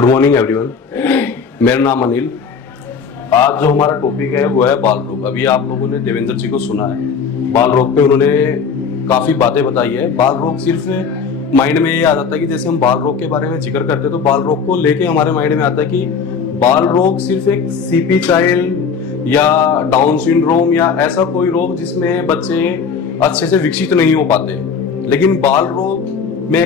Good morning everyone. मेरा नाम अनिल। आज जो हमारा टॉपिक है वो है बाल रोग। अभी आप लोगों ने देवेंद्र जी को सुना है, बाल रोग पे उन्होंने काफी बातें बताई है। बाल रोग सिर्फ माइंड में ये आ जाता है कि जैसे हम बाल रोग के बारे में जिक्र करते हैं तो बाल रोग को लेके हमारे माइंड में आता है कि बाल रोग सिर्फ एक सीपी चाइल्ड या डाउन सिंड्रोम या ऐसा कोई रोग जिसमें बच्चे अच्छे से विकसित नहीं हो पाते। लेकिन बाल रोग में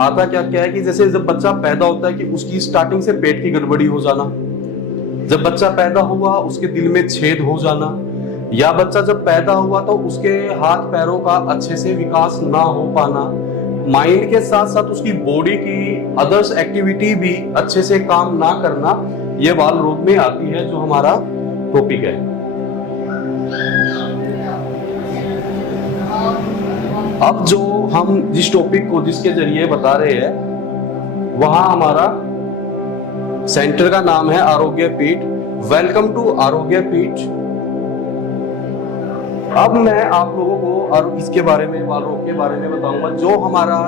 आता क्या क्या है कि जैसे जब बच्चा पैदा होता है कि उसकी स्टार्टिंग से पेट की गड़बड़ी हो जाना, जब बच्चा पैदा हुआ उसके दिल में छेद हो जाना, या बच्चा जब पैदा हुआ तो उसके हाथ पैरों का अच्छे से विकास ना हो पाना, माइंड के साथ साथ उसकी बॉडी की अदर्स एक्टिविटी भी अच्छे से काम ना करना, ये बाल रोग में आती है जो हमारा टॉपिक है। अब जो हम जिस टॉपिक को जिसके जरिए बता रहे हैं वहां हमारा सेंटर का नाम है आरोग्य पीठ। वेलकम टू आरोग्य पीठ। अब मैं आप लोगों को इसके बारे में, बाल रोग के बारे में बताऊंगा। जो हमारा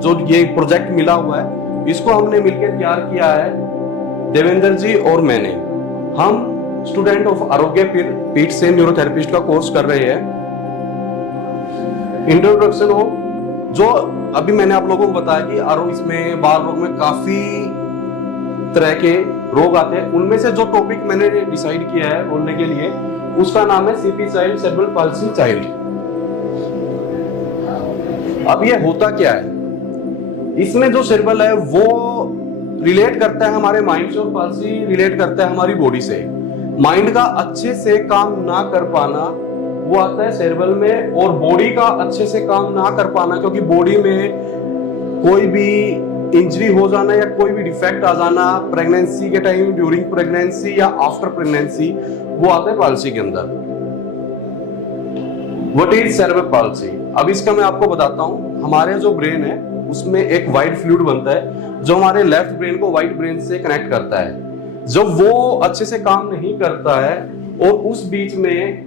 जो ये प्रोजेक्ट मिला हुआ है इसको हमने मिलकर तैयार किया है, देवेंद्र जी और मैंने। हम स्टूडेंट ऑफ आरोग्य पीठ से न्यूरोथेरेपिस्ट का कोर्स कर रहे हैं। इंट्रोडक्शन हो जो अभी मैंने आप लोगों को बताया कि इसमें बाल रोग में काफी तरह के रोग आते हैं। उनमें से जो टॉपिक मैंने डिसाइड किया है बोलने के लिए उसका नाम है CP child, cerebral palsy child. अब ये होता क्या है, इसमें जो सेरेब्रल है वो रिलेट करता है हमारे माइंड से और पाल्सी रिलेट करता है हमारी बॉडी से। माइंड का अच्छे से काम ना कर पाना वो आता है सेरेब्रल में, और बॉडी का अच्छे से काम ना कर पाना क्योंकि बॉडी में कोई भी इंजरी हो जाना या कोई भी डिफेक्ट आ जाना प्रेगनेंसी के टाइम, ड्यूरिंग प्रेगनेंसी या आफ्टर प्रेगनेंसी, वो आता है पाल्सी के अंदर। What is cerebral palsy? अब इसका मैं आपको बताता हूं। हमारे जो ब्रेन है उसमें एक व्हाइट फ्लूइड बनता है जो हमारे लेफ्ट ब्रेन को व्हाइट ब्रेन से कनेक्ट करता है। जब वो अच्छे से काम नहीं करता है और उस बीच में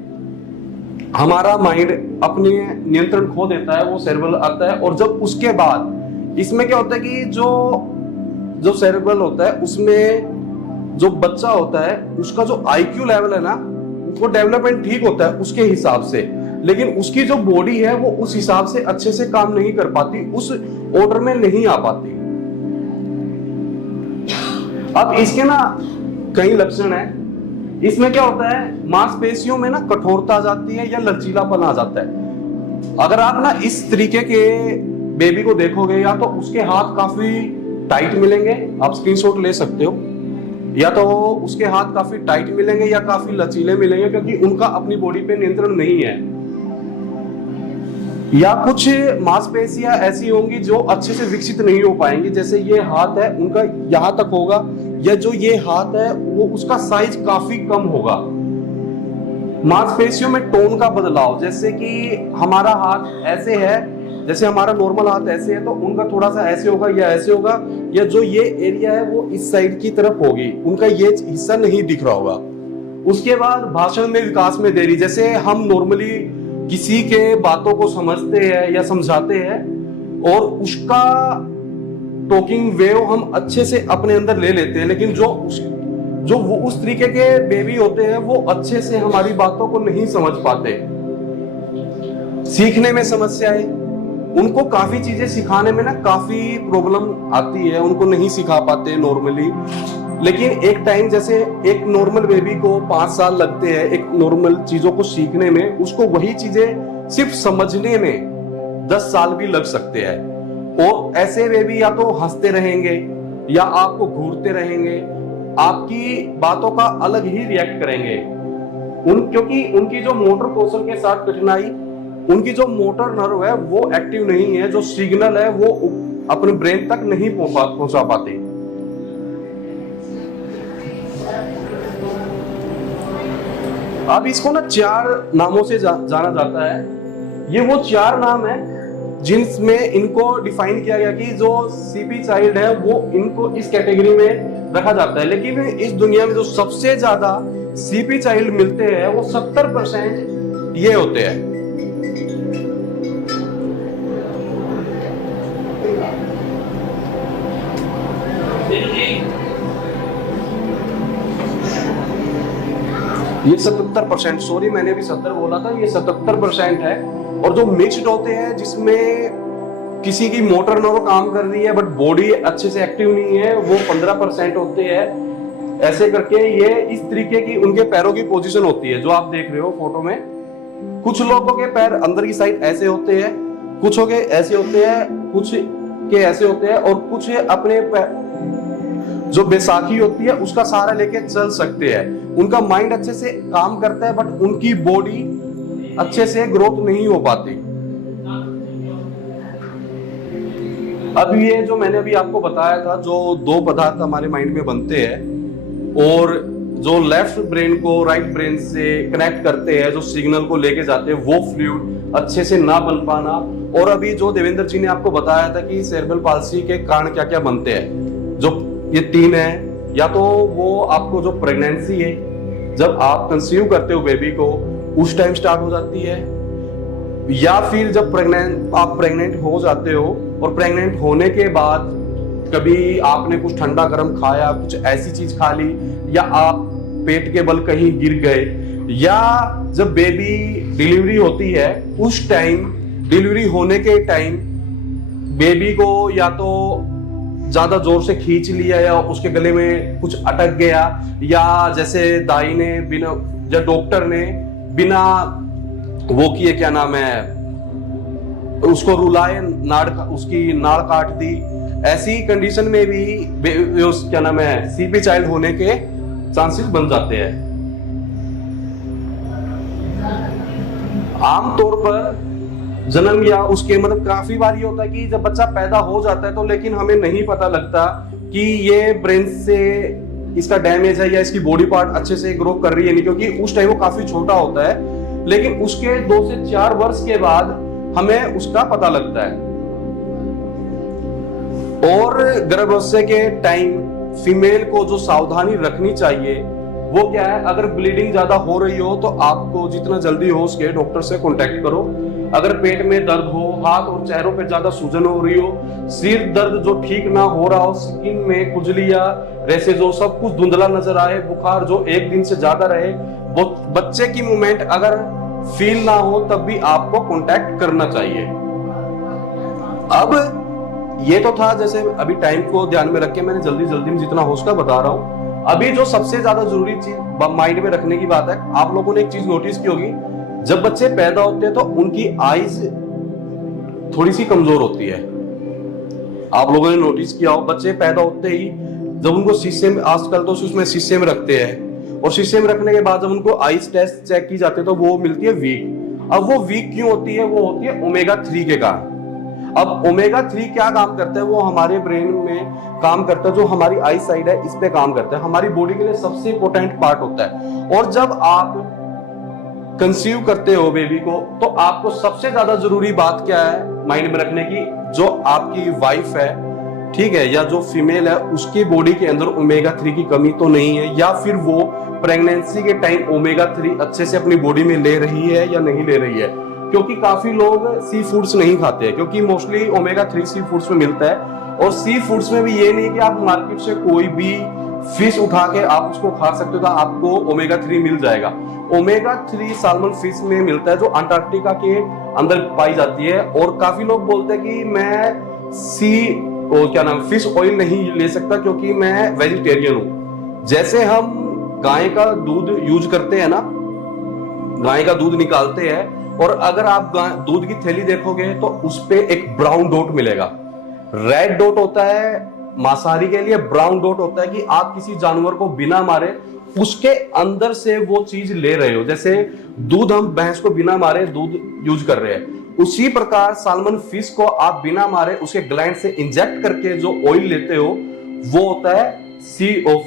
हमारा माइंड अपने नियंत्रण खो देता है, वो सेरेब्रल आता है। और जब उसके बाद इसमें क्या होता है कि जो सेरेब्रल होता है उसमें जो बच्चा होता है उसका जो आईक्यू लेवल है ना वो डेवलपमेंट ठीक होता है उसके हिसाब से, लेकिन उसकी जो बॉडी है वो उस हिसाब से अच्छे से काम नहीं कर पाती, उस ऑर्डर में नहीं आ पाती। अब इसके ना कई लक्षण है। इसमें क्या होता है, मांसपेशियों में ना कठोरता आ जाती है या लचीलापन आ जाता है। अगर आप ना इस तरीके के बेबी को देखोगे या तो उसके हाथ काफी टाइट मिलेंगे, आप स्क्रीनशॉट ले सकते हो, या तो उसके हाथ काफी टाइट मिलेंगे या काफी लचीले मिलेंगे क्योंकि उनका अपनी बॉडी पे नियंत्रण नहीं है। या कुछ मांसपेशियां ऐसी होंगी जो अच्छे से विकसित नहीं हो पाएंगी, जैसे ये हाथ है उनका यहां तक होगा, या जो ये हाथ है वो उसका साइज काफी कम होगा। मांसपेशियों में टोन का बदलाव, जैसे कि हमारा हाथ ऐसे है, जैसे हमारा नॉर्मल हाथ ऐसे है तो उनका थोड़ा सा ऐसे होगा या ऐसे होगा, या जो ये एरिया है वो इस साइड की तरफ होगी, उनका ये हिस्सा नहीं दिख रहा होगा। उसके बाद भाषण में विकास में देरी, जैसे हम नॉर्मली किसी के बातों को समझते हैं या समझाते हैं और उसका टॉकिंग वेव हम अच्छे से अपने अंदर ले लेते हैं, लेकिन जो वो उस तरीके के बेबी होते हैं वो अच्छे से हमारी बातों को नहीं समझ पाते। सीखने में समस्याएं, उनको काफी चीजें सिखाने में ना काफी प्रॉब्लम आती है, उनको नहीं सिखा पाते नॉर्मली। लेकिन एक टाइम, जैसे एक नॉर्मल बेबी को 5 साल लगते हैं एक नॉर्मल चीजों को सीखने में, उसको वही चीजें सिर्फ समझने में 10 साल भी लग सकते हैं। और ऐसे बेबी या तो हंसते रहेंगे या आपको घूरते रहेंगे, आपकी बातों का अलग ही रिएक्ट करेंगे। क्योंकि उनकी जो मोटर कौशल के साथ कठिनाई, उनकी जो मोटर नर्व है वो एक्टिव नहीं है, जो सिग्नल है वो अपने ब्रेन तक नहीं पहुंचा पाते। अब इसको ना 4 नामों से जाना जाता है। ये वो 4 नाम है जिनमें इनको डिफाइन किया गया कि जो सीपी चाइल्ड है वो इनको इस कैटेगरी में रखा जाता है। लेकिन इस दुनिया में जो सबसे ज्यादा सीपी चाइल्ड मिलते हैं वो 70% ये होते हैं। जी ये 77%, सॉरी मैंने भी 70 बोला था, ये 77% है। और जो मिक्स्ड होते हैं जिसमें किसी की मोटर नोरो काम कर रही है बट बॉडी अच्छे से एक्टिव नहीं है, वो 15% होते हैं। ऐसे करके ये इस तरीके की उनके पैरों की पोजीशन होती है जो आप देख रहे हो फोटो में। कुछ लोगों के पैर अंदर की साइड ऐसे होते हैं, कुछ के ऐसे होते हैं, कुछ के ऐसे होते हैं, और कुछ अपने जो बैसाखी होती है उसका सहारा लेके चल सकते हैं। उनका माइंड अच्छे से काम करता है बट उनकी बॉडी अच्छे से ग्रोथ नहीं हो पाती। अब ये जो मैंने अभी आपको बताया था, जो दो पदार्थ हमारे माइंड में बनते हैं और जो लेफ्ट ब्रेन को राइट ब्रेन से कनेक्ट करते हैं, जो सिग्नल को लेके जाते हैं, वो फ्लूइड अच्छे से ना बन पाना। और अभी जो देवेंद्र जी ने आपको बताया था कि सेरेब्रल पाल्सी के कारण क्या क्या बनते हैं, जो ये 3 है। या तो वो आपको जो प्रेगनेंसी है, जब आप कंसीव करते हो बेबी को उस टाइम स्टार्ट हो जाती है, या फिर जब आप प्रेग्नेंट हो जाते हो और प्रेग्नेंट होने के बाद कभी आपने कुछ ठंडा गर्म खाया, कुछ ऐसी चीज खा ली, या आप पेट के बल कहीं गिर गए, या जब बेबी डिलीवरी होती है उस टाइम, डिलीवरी होने के टाइम बेबी को या तो ज्यादा जोर से खींच लिया या उसके गले में कुछ अटक गया, या जैसे दाई ने बिना या डॉक्टर ने बिना वो किए, क्या नाम है, उसको रुलाए, उसकी नाड़ काट दी। ऐसी कंडीशन में भी क्या नाम है, सीपी चाइल्ड होने के चांसेस बन जाते हैं। आमतौर पर जन्म या उसके मतलब काफी बार ये होता है कि जब बच्चा पैदा हो जाता है तो लेकिन हमें नहीं पता लगता कि ये ब्रेन से इसका डैमेज है या इसकी बॉडी पार्ट अच्छे से ग्रो कर रही है नहीं, क्योंकि उस टाइम वो काफी छोटा होता है। लेकिन उसके 2 से 4 वर्ष के बाद हमें उसका पता लगता है। और गर्भावस्था के टाइम फीमेल को जो सावधानी रखनी चाहिए वो क्या है, अगर ब्लीडिंग ज्यादा हो रही हो तो आपको जितना जल्दी हो उसके डॉक्टर से कांटेक्ट करो। अगर पेट में दर्द हो, हाथ और चेहरों पे ज्यादा सूजन हो रही हो, सिर दर्द जो ठीक ना हो रहा हो, स्किन में खुजली या रैशेज हो, सब कुछ धुंधला नजर आए, बुखार जो 1 दिन से ज्यादा रहे, वो बच्चे की मूवमेंट अगर फील ना हो तब भी आपको कांटेक्ट करना चाहिए। अब ये तो था जैसे अभी टाइम को ध्यान में रख के मैंने जल्दी जल्दी में जितना हो उसका बता रहा हूं। अभी जो सबसे ज्यादा जरूरी चीज माइंड में रखने की बात है, आप लोगों ने एक चीज नोटिस की होगी, जब बच्चे पैदा होते हैं तो उनकी आईज थोड़ी सी कमजोर होती है। आप लोगों ने नोटिस किया हो, बच्चे पैदा होते ही जब उनको शीशे में, आजकल तो उसमें शीशे में रखते हैं, और शीशे में रखने के बाद जब उनको आईज टेस्ट चेक की जाती है तो वो मिलती है वीक। अब वो वीक क्यों होती है? वो होती है ओमेगा 3 के कारण। अब ओमेगा 3 क्या काम करता है? वो हमारे ब्रेन में काम करता है, जो हमारी आई साइड है इस पे काम करता है, हमारी बॉडी के लिए सबसे इंपॉर्टेंट पार्ट होता है। और जब आप कंसीव करते हो बेबी को तो आपको सबसे ज्यादा जरूरी बात क्या है माइंड में रखने की, जो आपकी वाइफ है, ठीक है, या जो फीमेल है, उसकी बॉडी के अंदर ओमेगा 3 की कमी तो नहीं है, या फिर वो प्रेगनेंसी के टाइम ओमेगा 3 अच्छे से अपनी बॉडी में ले रही है या नहीं ले रही है। क्योंकि काफी लोग सी फूड्स नहीं खाते हैं, क्योंकि मोस्टली ओमेगा 3 सी फूड्स में मिलता है। और सी फूड्स में भी ये नहीं कि आप मार्केट से कोई भी फिश उठा के आप उसको खा सकते हो तो आपको ओमेगा 3 मिल जाएगा। ओमेगा 3 साल्मन फिश में मिलता है, जो अंटार्कटिका के अंदर पाई जाती है। और काफी लोग बोलते हैं कि मैं फिश ऑयल नहीं ले सकता क्योंकि मैं वेजिटेरियन हूं। जैसे हम गाय का दूध यूज करते हैं ना, गाय का दूध निकालते हैं, और अगर आप दूध की थैली देखोगे तो उस पे एक ब्राउन डॉट मिलेगा। रेड डॉट होता है मांसाहारी के लिए, ब्राउन डॉट होता है कि आप किसी जानवर को बिना मारे उसके अंदर से वो चीज ले रहे हो। जैसे दूध, हम भैंस को बिना मारे दूध यूज कर रहे हैं, उसी प्रकार साल्मन फिश को आप बिना मारे उसके ग्लैंड से इंजेक्ट करके जो ऑयल लेते हो वो होता है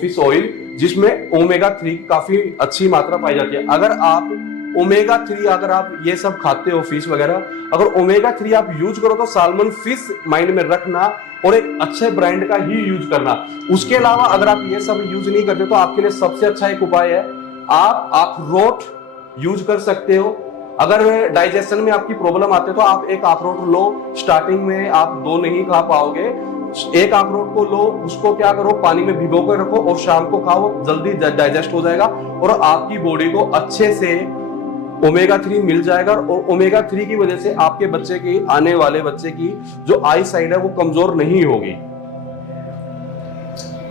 फिश ऑयल, जिसमें ओमेगा 3 काफी अच्छी मात्रा पाई जाती है। अगर आप ओमेगा 3 अगर आप ये सब खाते हो फिश वगैरह, अगर ओमेगा 3 आप यूज करो तो साल्मन फिश माइंड में रखना और एक अच्छे ब्रांड का ही यूज करना। उसके अलावा अगर आप ये सब यूज नहीं करते तो आपके लिए सबसे अच्छा एक उपाय है, आप अखरोट यूज कर सकते हो। अगर डाइजेशन में आपकी प्रॉब्लम आती है तो आप एक अखरोट लो, स्टार्टिंग में आप 2 नहीं खा पाओगे, एक अखरोट को लो, उसको क्या करो, पानी में भिगो कर रखो और शाम को खाओ, जल्दी डाइजेस्ट हो जाएगा और आपकी बॉडी को अच्छे से ओमेगा 3 मिल जाएगा। और ओमेगा 3 की वजह से आपके बच्चे की, आने वाले बच्चे की जो आई साइड है वो कमजोर नहीं होगी।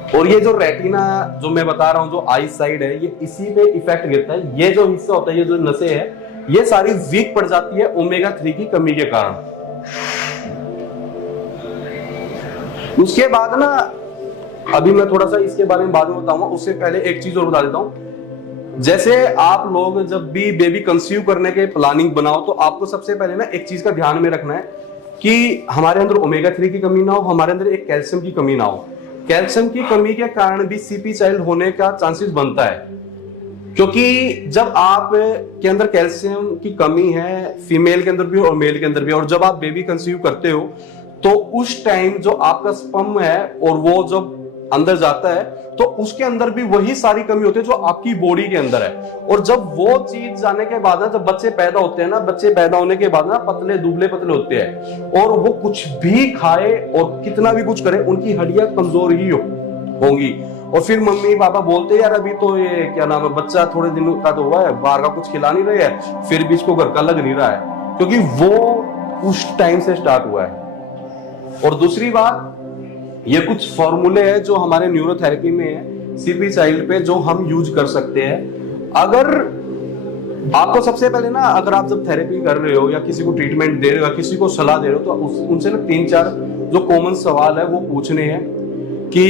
और ये जो रेटिना जो मैं बता रहा हूं, जो आई साइड है, ये इसी पे इफेक्ट गिरता है। ये जो हिस्सा होता है, ये जो नसें है, ये सारी वीक पड़ जाती है ओमेगा 3 की कमी के कारण। उसके बाद ना, अभी मैं थोड़ा सा इसके बारे में बाद में बताऊंगा, उससे पहले एक चीज और बता देता हूं। जैसे आप लोग जब भी बेबी कंसीव करने के प्लानिंग बनाओ, तो आपको सबसे पहले ना एक चीज का ध्यान में रखना है कि हमारे अंदर ओमेगा 3 की कमी ना हो, हमारे अंदर एक कैल्शियम की कमी ना हो। कैल्शियम की कमी के कारण भी सीपी चाइल्ड होने का चांसेस बनता है, क्योंकि जब आप के अंदर कैल्शियम की कमी है, फीमेल के अंदर भी और मेल के अंदर भी, और जब आप बेबी कंसीव करते हो तो उस टाइम जो आपका स्पर्म है और वो जब अंदर जाता है तो उसके अंदर भी वही सारी कमी होती है जो आपकी बॉडी के अंदर है। और जब वो चीज जाने के बाद ना, जब बच्चे पैदा होते हैं ना, बच्चे पैदा होने के बाद ना पतले दुबले पतले होते हैं, और वो कुछ भी खाए और कितना भी कुछ करे, उनकी हड्डियां कमजोर ही होंगी। और फिर मम्मी पापा बोलते हैं, यार अभी तो ये क्या नाम है, बच्चा थोड़े दिनों का तो हुआ है, बाहर का कुछ खिला नहीं रहे हैं, फिर भी इसको घर का लग नहीं रहा है, क्योंकि वो उस टाइम से स्टार्ट हुआ है। और दूसरी बात, ये कुछ फॉर्मूले हैं जो हमारे न्यूरोथेरेपी में है सीपी चाइल्ड पे, जो हम यूज कर सकते हैं। अगर आपको सबसे पहले ना, अगर आप जब थेरेपी कर रहे हो या किसी को ट्रीटमेंट दे रहे हो या किसी को सलाह दे रहे हो, तो उनसे ना 3-4 जो कॉमन सवाल है वो पूछने हैं कि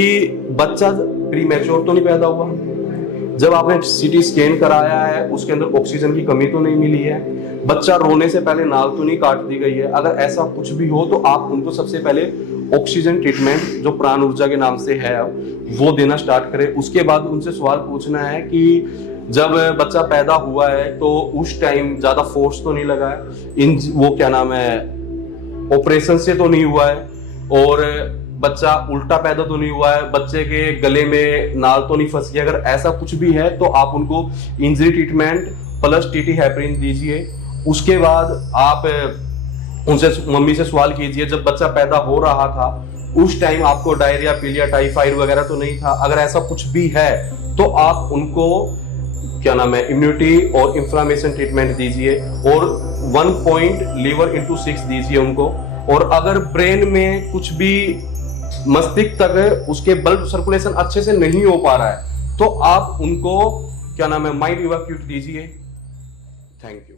बच्चा प्रीमैच्योर तो नहीं पैदा हुआ, जब आपने सीटी स्कैन कराया है उसके अंदर ऑक्सीजन की कमी तो नहीं मिली है, बच्चा रोने से पहले नाल तो नहीं काट दी गई है। अगर ऐसा कुछ भी हो तो आप उनको सबसे पहले ऑक्सीजन ट्रीटमेंट जो प्राण ऊर्जा के नाम से है वो देना स्टार्ट करें। उसके बाद उनसे सवाल पूछना है कि जब बच्चा पैदा हुआ है तो उस टाइम ज्यादा फोर्स तो नहीं लगा है, वो क्या नाम है, ऑपरेशन से तो नहीं हुआ है, और बच्चा उल्टा पैदा तो नहीं हुआ है, बच्चे के गले में नाल तो नहीं फंस गई। अगर ऐसा कुछ भी है तो आप उनको injury treatment plus TT heparin दीजिए। उसके बाद आप उनसे, मम्मी से सवाल कीजिए, जब बच्चा पैदा हो रहा था उस टाइम आपको डायरिया, पीलिया, टाइफाइड वगैरह तो नहीं था। अगर ऐसा कुछ भी है तो आप उनको क्या नाम है, इम्यूनिटी और इंफ्लामेशन ट्रीटमेंट दीजिए, और 1 पॉइंट लीवर इंटू 6 दीजिए उनको। और अगर ब्रेन में कुछ भी, मस्तिष्क तक उसके ब्लड सर्कुलेशन अच्छे से नहीं हो पा रहा है, तो आप उनको क्या नाम है, माइंड इवैक्यूएट दीजिए। Thank you.